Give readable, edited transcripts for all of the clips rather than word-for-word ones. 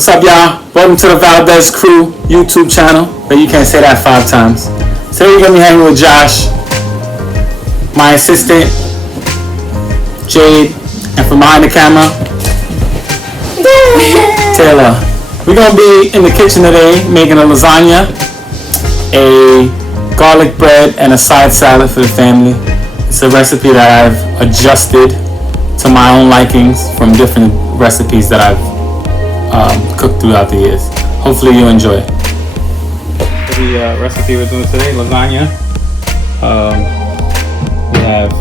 What's up, y'all? Welcome to the Valdez Crew YouTube channel. But you can't say that 5 times. Today we're gonna be hanging with Josh, my assistant, Jade, and from behind the camera, Taylor. We're gonna be in the kitchen today making a lasagna, a garlic bread, and a side salad for the family. It's a recipe that I've adjusted to my own likings from different recipes that I've cooked throughout the years. Hopefully you enjoy it. The recipe we're doing today, lasagna. We have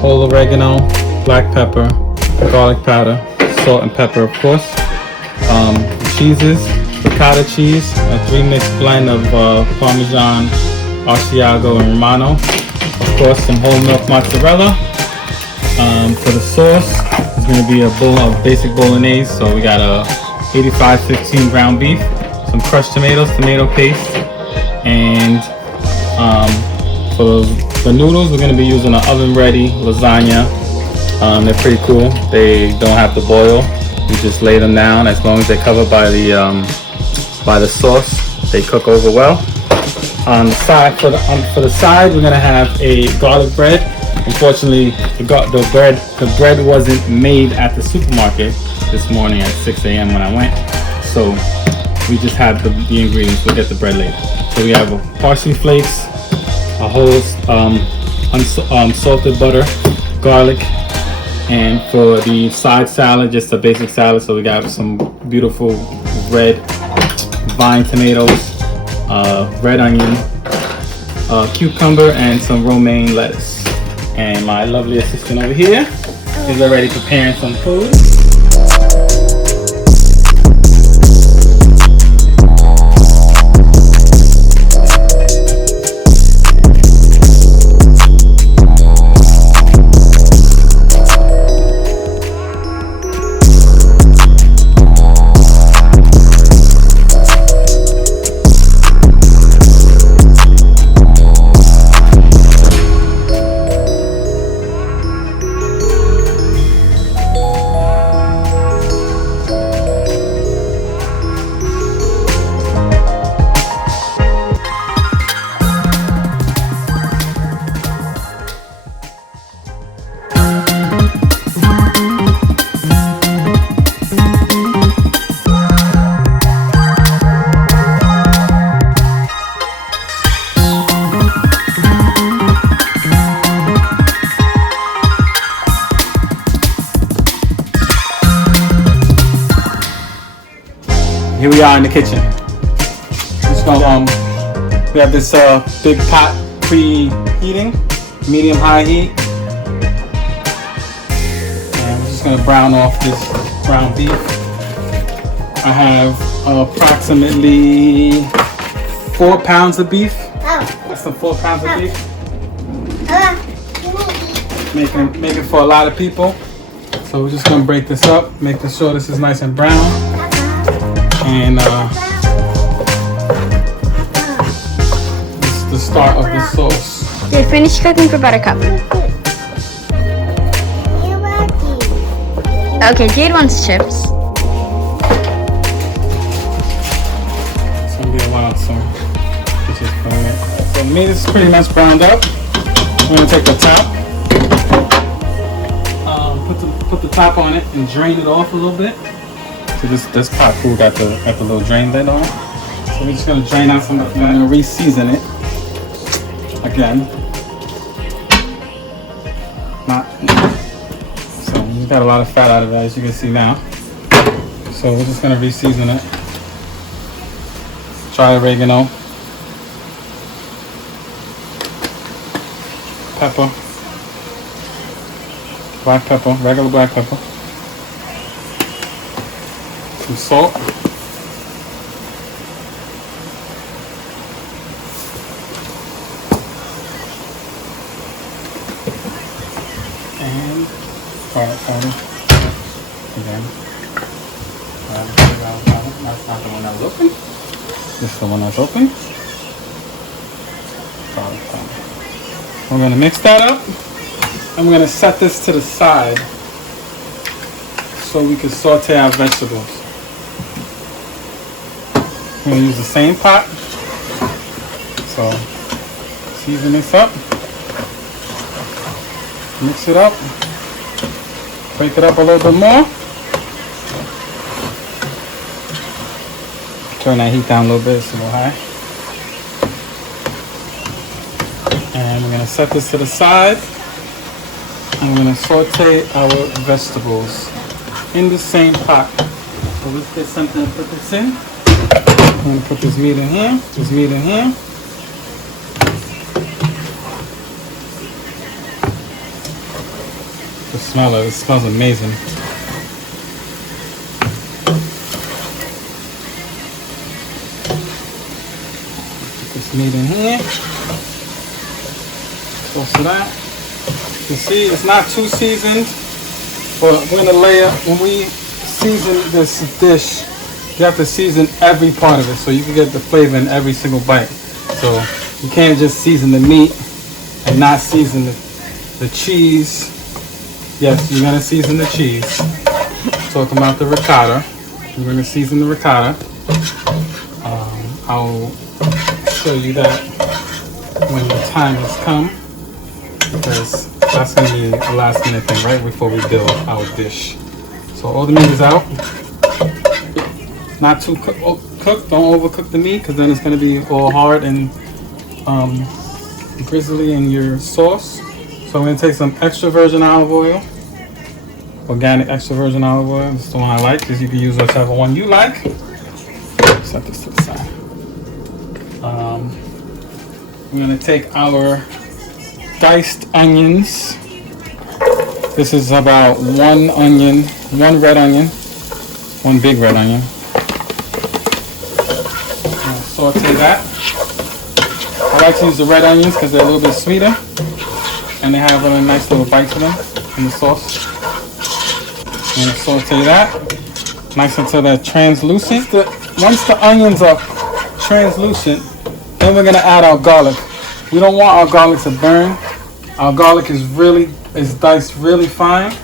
whole oregano, black pepper, garlic powder, salt and pepper, of course. Cheeses, ricotta cheese, a 3-mix blend of Parmesan, Asiago, and Romano. Of course, some whole milk mozzarella. For the sauce, it's going to be a bowl of basic bolognese. So we got a 85-15 ground beef, some crushed tomatoes, tomato paste, and for the noodles, we're going to be using an oven-ready lasagna. They're pretty cool. They don't have to boil. You just lay them down. As long as they're covered by the sauce, they cook over well. On the side, for the side, we're going to have a garlic bread. Unfortunately, the bread wasn't made at the supermarket this morning at 6 a.m. when I went, so we just have the ingredients. We'll get the bread later. So we have parsley flakes, a whole salted butter, garlic, and for the side salad, just a basic salad. So we got some beautiful red vine tomatoes, red onion, cucumber, and some romaine lettuce. And my lovely assistant over here is already preparing some food. Here we are in the kitchen. Just gonna, we have this big pot preheating, medium-high heat. And we're just gonna brown off this ground beef. I have approximately 4 pounds of beef. That's the 4 pounds of beef. Making for a lot of people. So we're just gonna break this up, making sure this is nice and brown. And this is the start of the sauce. You're finished cooking for Buttercup. Okay, Jade wants chips. It's gonna be a while, so just putting it. So meat is pretty much browned up. I'm gonna take the top, put the top on it, and drain it off a little bit. So this pot food got the little drain lid on it. So we're just gonna drain out some of it. I'm gonna re-season it again. So we got a lot of fat out of it, as you can see now. So we're just gonna re-season it. Try oregano, pepper, black pepper, regular black pepper. Some salt. And garlic powder. Again. That's not the one that was open. This is the one that's open. Garlic powder. We're going to mix that up. I'm going to set this to the side so we can saute our vegetables. We're gonna use the same pot. So season this up. Mix it up. Break it up a little bit more. Turn that heat down a little bit, it's a little high. And we're gonna set this to the side. And we're gonna saute our vegetables in the same pot. So let's get something to put this in. I'm gonna put this meat in here, this meat in here. The smell of it smells amazing. Put this meat in here. Close to that. You see, it's not too seasoned, but when we season this dish, you have to season every part of it so you can get the flavor in every single bite. So you can't just season the meat and not season the cheese. Yes, you're gonna season the cheese. Talking about the ricotta, you're gonna season the ricotta. I'll show you that when the time has come, because that's gonna be a last minute thing right before we build our dish. So all the meat is out. Not too cooked. Don't overcook the meat because then it's gonna be all hard and grizzly in your sauce. So I'm gonna take some extra virgin olive oil, organic extra virgin olive oil. This is the one I like because you can use whichever one you like. Set this to the side. I'm gonna take our diced onions. This is about one onion, one red onion, one big red onion. Saute that. I like to use the red onions because they're a little bit sweeter and they have a nice little bite to them in the sauce. I'm gonna saute that nice until they're translucent. Once the onions are translucent, then we're gonna add our garlic. We don't want our garlic to burn. Our garlic is diced really fine.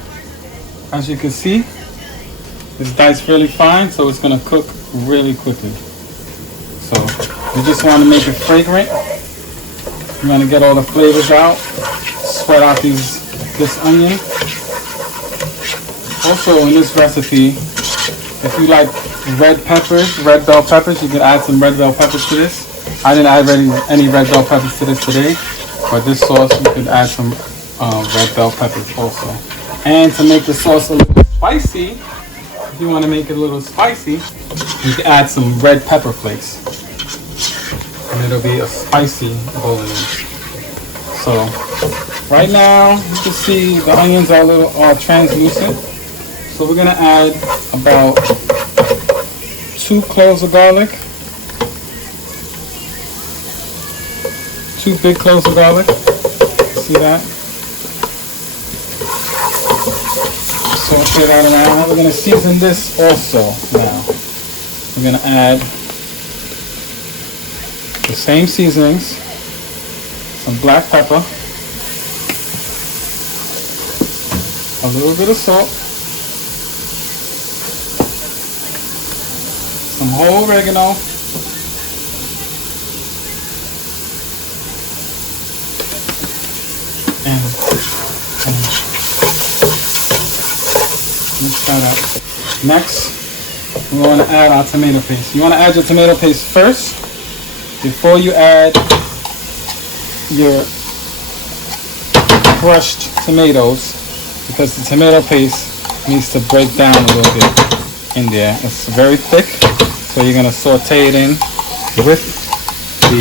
As you can see, it's diced really fine, so it's gonna cook really quickly. So we just want to make it fragrant. You want to get all the flavors out. Spread out this onion. Also in this recipe, if you like red bell peppers, you can add some red bell peppers to this. I didn't add any red bell peppers to this today, but this sauce you could add some red bell peppers also. And to make the sauce a little spicy, if you want to make it a little spicy, you can add some red pepper flakes. And it'll be a spicy bolognese. So right now you can see the onions are translucent. So we're gonna add about 2 cloves of garlic, 2 big cloves of garlic. See that? Saute that around. We're gonna season this also now. We're gonna add the same seasonings, some black pepper, a little bit of salt, some whole oregano, and mix that up. Next, we want to add our tomato paste. You want to add your tomato paste first before you add your crushed tomatoes, because the tomato paste needs to break down a little bit in there. It's very thick, so you're going to saute it in with the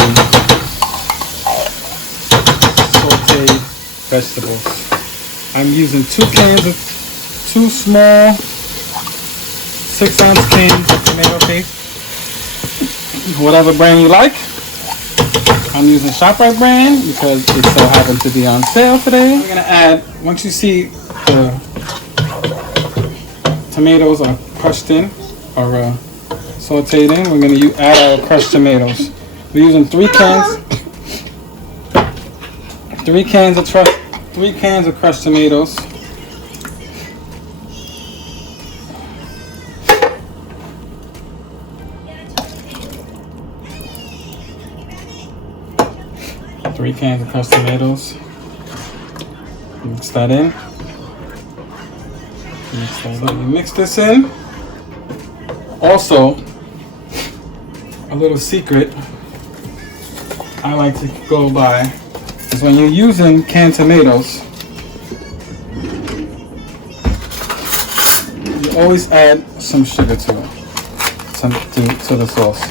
sauteed vegetables. I'm using 2 small 6-ounce cans of tomato paste, whatever brand you like. I'm using ShopRite brand because it so happens to be on sale today. We're gonna add, once you see the tomatoes are crushed in or sauteed in, we're gonna add our crushed tomatoes. We're using 3 cans of crushed tomatoes. 3 cans of crushed tomatoes. Mix that in. You mix this in. Also, a little secret I like to go by is when you're using canned tomatoes, you always add some sugar to it, to the sauce,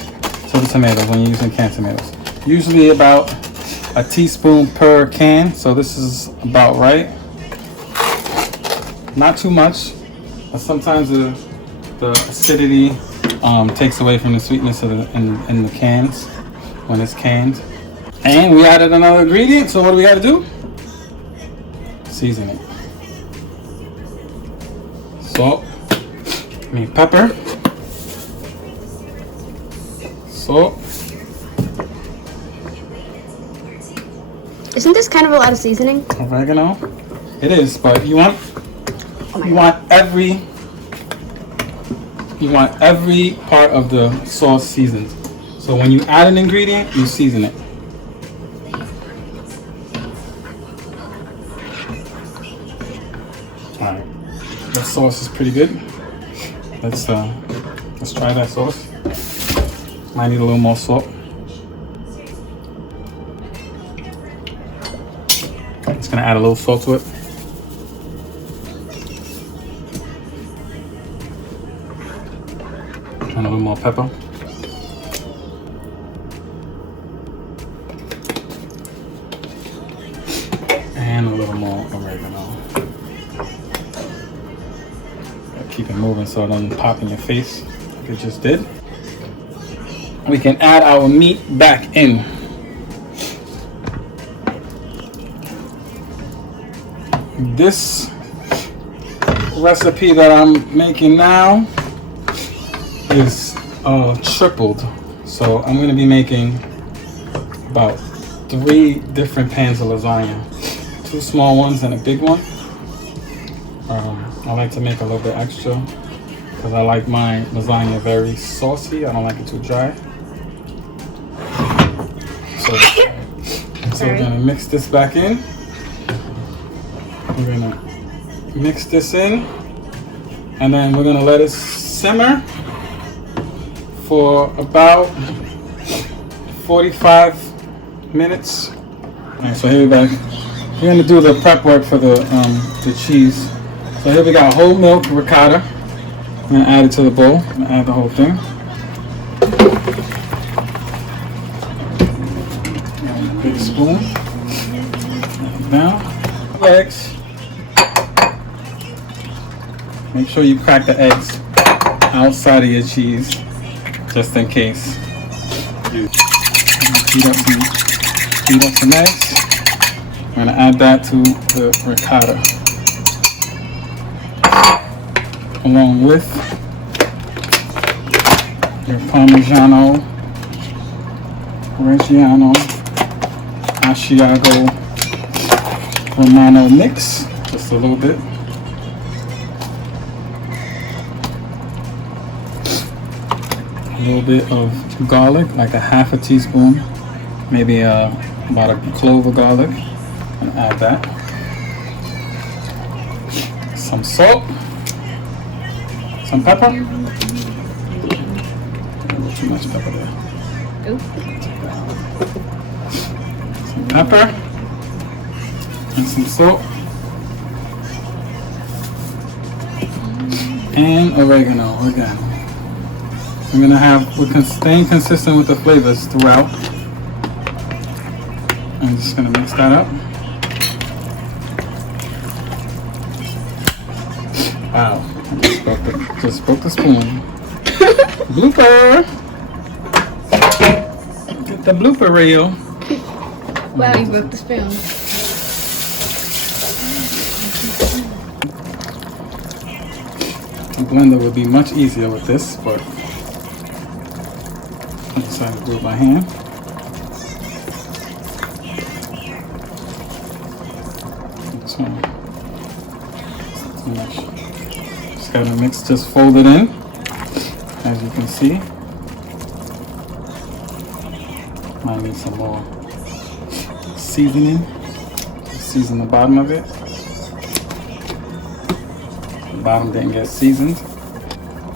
to the tomatoes when you're using canned tomatoes. Usually about a teaspoon per can, so this is about right. Not too much, but sometimes the acidity takes away from the sweetness of in the cans when it's canned. And we added another ingredient, so what do we got to do? Season it. Salt, pepper, salt. Isn't this kind of a lot of seasoning? Oregano. It is, but you want every part of the sauce seasoned. So when you add an ingredient, you season it. Alright, that sauce is pretty good. Let's try that sauce. Might need a little more salt. Just gonna add a little salt to it. And a little more pepper. And a little more oregano. Keep it moving so it doesn't pop in your face like it just did. We can add our meat back in. This recipe that I'm making now is tripled. So I'm going to be making about 3 different pans of lasagna. 2 small ones and a big one. I like to make a little bit extra because I like my lasagna very saucy. I don't like it too dry. So we're going to mix this back in. We're going to mix this in. And then we're going to let it simmer for about 45 minutes. Alright, so here we're back. We're going to do the prep work for the cheese. So here we got whole milk ricotta. I'm going to add it to the bowl. I'm going to add the whole thing. Big spoon. Now, eggs. Make sure you crack the eggs outside of your cheese, just in case. Heat up some eggs. I'm going to add that to the ricotta, along with your Parmigiano Reggiano Asiago Romano mix, just a little bit. A little bit of garlic, like a half a teaspoon, maybe about a clove of garlic, and add that. Some salt, some pepper. A little too much pepper there. Ooh. Some pepper and some salt and oregano again. We're staying consistent with the flavors throughout. I'm just gonna mix that up. Wow, I just broke the spoon. Blooper! Get the blooper reel. Wow, you broke the spoon. The blender would be much easier with this, but I decided to do it by hand. This one, too much. Just gotta mix, just fold it in, as you can see. Might need some more seasoning. Season the bottom of it. The bottom didn't get seasoned.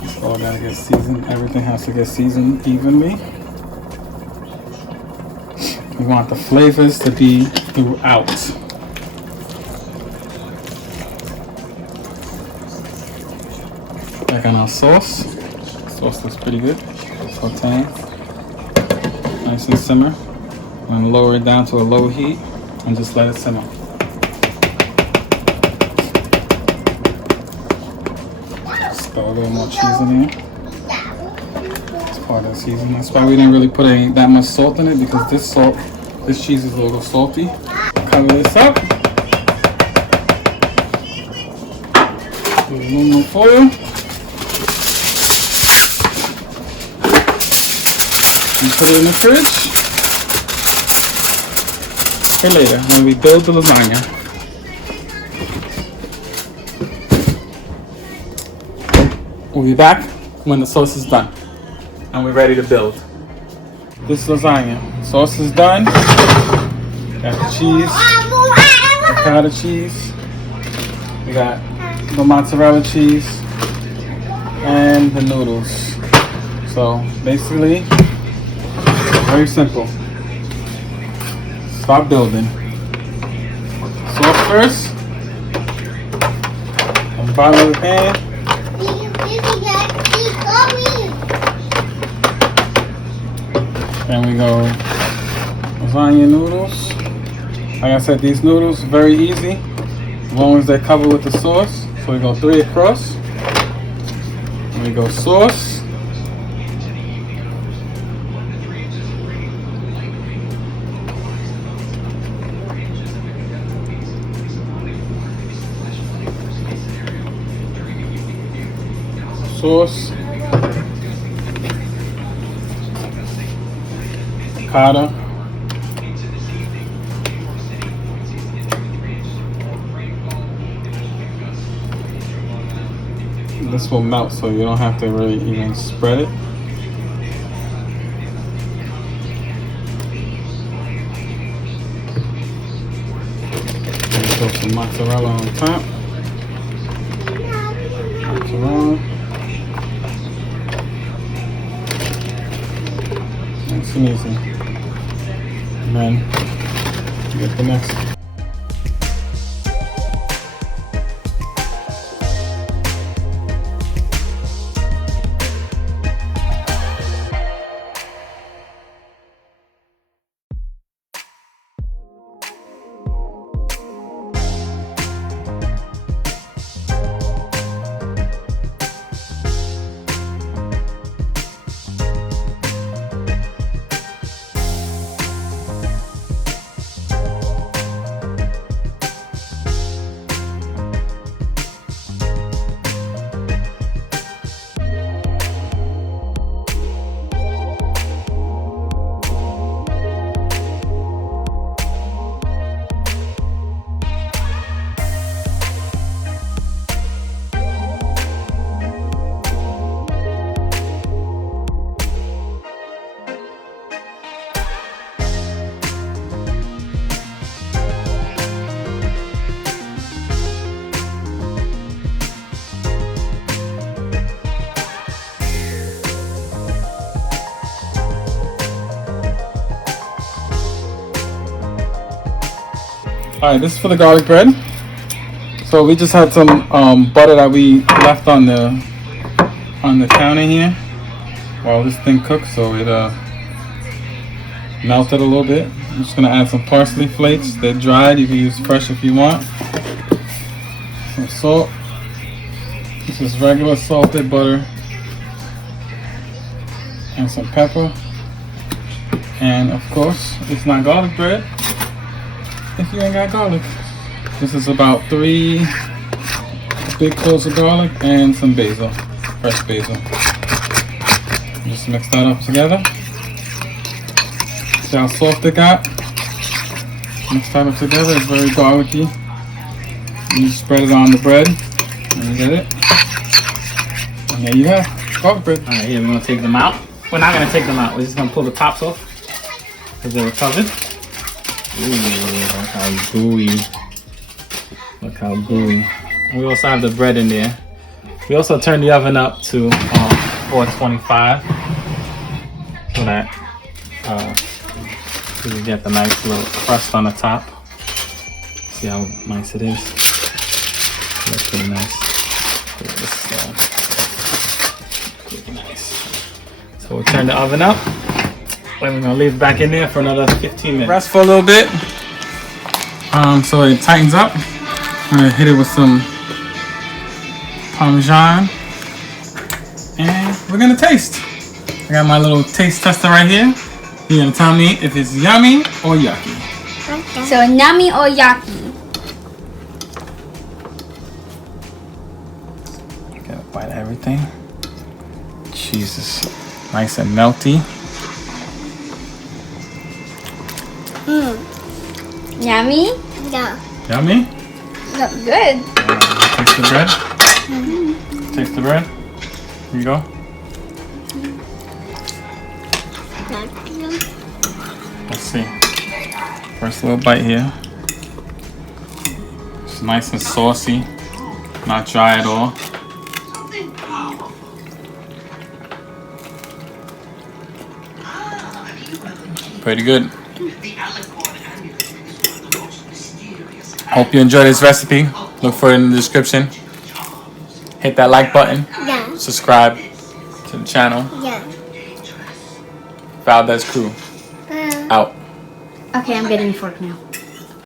It's all gotta get seasoned. Everything has to get seasoned evenly. We want the flavors to be throughout. Back on our sauce. Sauce looks pretty good. Sauteing. Nice and simmer. I'm gonna lower it down to a low heat and just let it simmer. Just throw a little more cheese in here. It's part of the seasoning. That's why we didn't really put that much salt in it, because this cheese is a little salty. Cover this up. Put aluminum foil. And put it in the fridge for later when we build the lasagna. We'll be back when the sauce is done and we're ready to build. This lasagna. Sauce is done. Got the cheese, ricotta cheese. We got the mozzarella cheese and the noodles. So basically, very simple. Start building. Sauce first. On the bottom of the pan. Then we go lasagna noodles. Like I said, these noodles very easy as long as they're covered with the sauce. So we go 3 across. And we go sauce. Sauce, ricotta, this will melt, so you don't have to really even spread it. And throw some mozzarella on top. Mozzarella. Nice and easy. And then get the next. Alright, this is for the garlic bread. So we just had some butter that we left on the counter here while this thing cooks, so it melted a little bit. I'm just gonna add some parsley flakes. They're dried, you can use fresh if you want. Some salt. This is regular salted butter. And some pepper. And of course, it's not garlic bread if you ain't got garlic. This is about 3 big cloves of garlic and some basil, fresh basil. Just mix that up together. See how soft it got? Mix that up together, it's very garlicky. You spread it on the bread, and you get it. And there you have garlic bread. Alright, here we're gonna take them out. We're not gonna take them out, we're just gonna pull the tops off because they were covered. Ooh, look how gooey. Look how gooey. And we also have the bread in there. We also turn the oven up to 425 so that you get the nice little crust on the top. See how nice it is? That's pretty nice. Pretty nice. So we'll turn the oven up. Then we're gonna leave it back in there for another 15 minutes. Rest for a little bit. So it tightens up. I'm gonna hit it with some Parmesan. And we're gonna taste. I got my little taste tester right here. You're gonna tell me if it's yummy or yucky. Okay. So yummy or yucky? Get a bite of everything. Cheese is nice and melty. Yummy? Yeah. Yummy? Good. Taste the bread. Mm-hmm. Taste the bread. Here you go. Let's see. First little bite here. It's nice and saucy. Not dry at all. Pretty good. Hope you enjoyed this recipe. Look for it in the description. Hit that like button. Yeah. Subscribe to the channel. Yeah. Valdez Crew. Out. Okay, I'm getting a fork now.